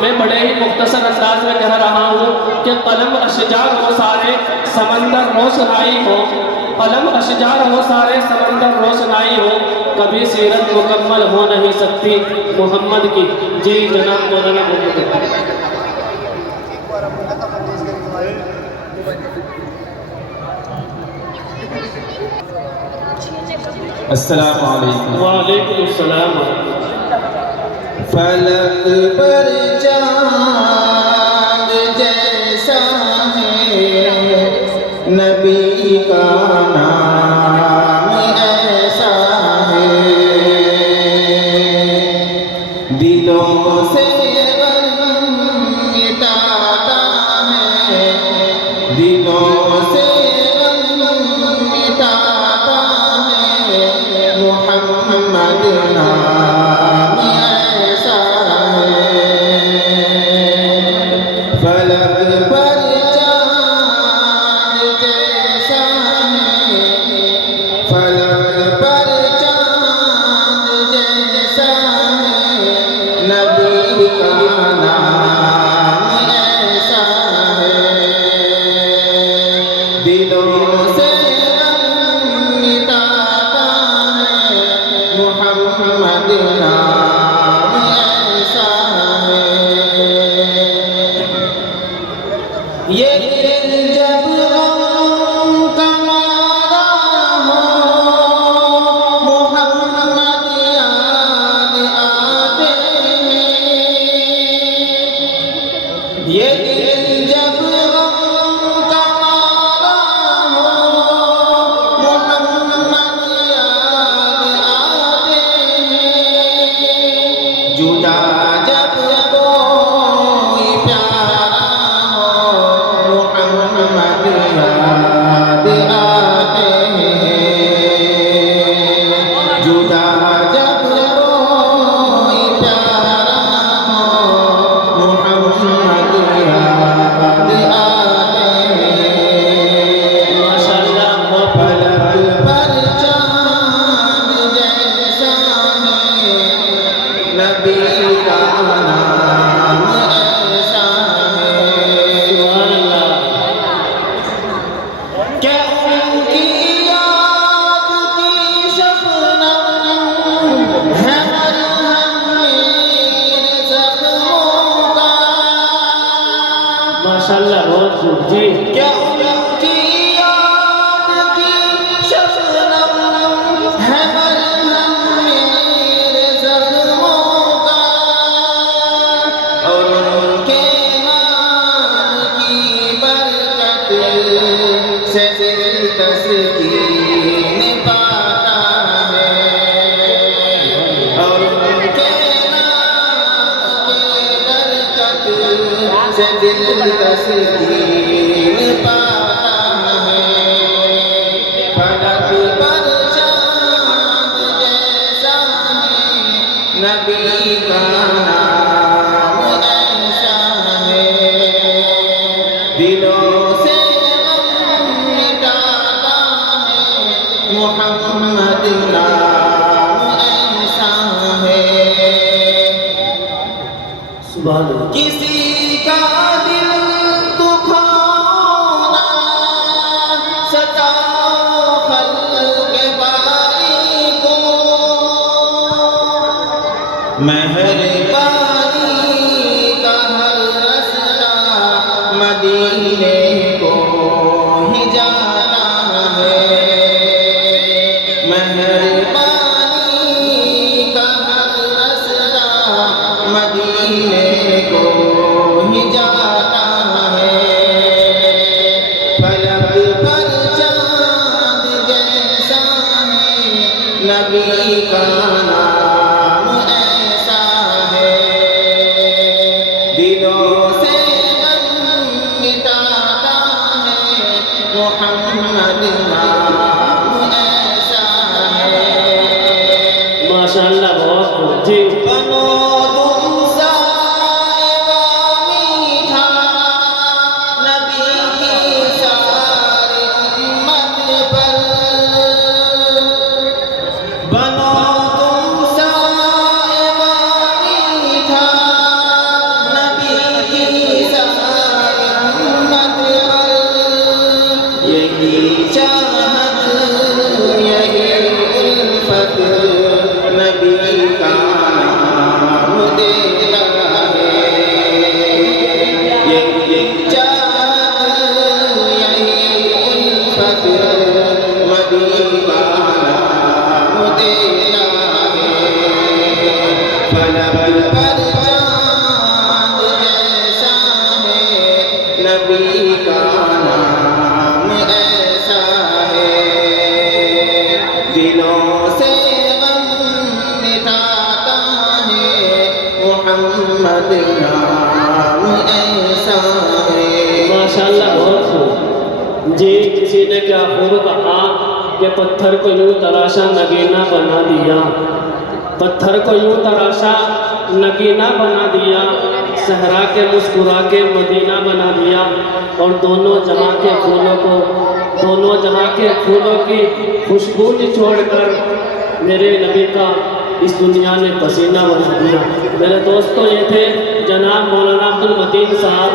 میں بڑے ہی مختصر انداز میں کہہ رہا ہوں کہ قلم اشجار ہو سارے سمندر روشنائی ہو، قلم اشجار ہو سارے سمندر روشنائی ہو، کبھی سیرت مکمل ہو نہیں سکتی محمد کی۔ جی جناب مولانا محمد۔ السلام علیکم۔ وعلیکم السلام۔ فلک پر چاند جیسا ہے نبی کا نام ایسا ہے، دلوں سے غم مٹاتا ہے، دلوں سے غم مٹاتا ہے، محمد نام ایسا ہے۔ فلک پر چاند جیسا ہے، فلک پر چاند جیسا ہے، نبی کا نام ایسا ہے، دلوں سے غم مٹاتا ہے، محمد نام ایسا ہے۔ یہ دل جب غم کا مارا ہو، محمد یاد آتے ہیں، یہ دل جب غم کا مارا ہو، محمد یاد آتے ہیں، جدا جب کوئی پیارا ہو، محمد یاد آتے ہیں، جدا جب کوئی پیارا ہو، محمد یاد آتے ہیں۔ ماشاءاللہ۔ فلک پر چاند جیسا ہے، نبی کا نام ایسا ہے۔ سبحان اللہ۔ کہ ان کی یاد کی شبنم ہے مرہم میرے زخموں کا، ماشاءاللہ بہت خوب۔ جی کہ ان کی یاد کی شبنم ہے مرہم میرے زخموں کا، اور ان کے نام کی برکت سے دل تسکین پاتا ہے، اور ان کے نام کی برکت سے دل تسکین پاتا ہے۔ فلک پر چاند جیسا ہے، نبی کا نام ایسا ہے، دلوں سے غم مٹاتا ہے، محمد نام ایسا ہے۔ سبحان اللہ۔ کسی کا دل دکھانا ستاؤ خلق باری کو، مہربانی کا ہر رستہ مدینے کو ہی جاتا ہے، مہربانی کا ہر رستہ مدینے کو ہی جاتا ہے۔ فلک پر چاند جیسا ہے، نبی کا نام ایسا ہے، دلوں سے غم مٹاتا ہے، محمد نام ایسا ہے۔ ماشاءاللہ بہت خوب۔ جی بنو تم سائبہ میٹھا، نبی کی ساری امت پر، بنو تم سائبہ میٹھا، بدنام ایسا ہے۔ ماشاءاللہ بہت خوب جی۔ کسی نے کیا خوب کہا کہ پتھر کو یوں تراشا نگینہ بنا دیا، پتھر کو یوں تراشا نگینہ بنا دیا، صحرا کے مسکرا کے مدینہ بنا دیا، اور دونوں جہاں کے پھولوں کو، دونوں جہاں کے پھولوں کی خوشبو چھوڑ کر میرے نبی کا اس دنیا نے پسینہ بنا دیا۔ میرے دوستو، یہ تھے جناب مولانا عبد المتین صاحب۔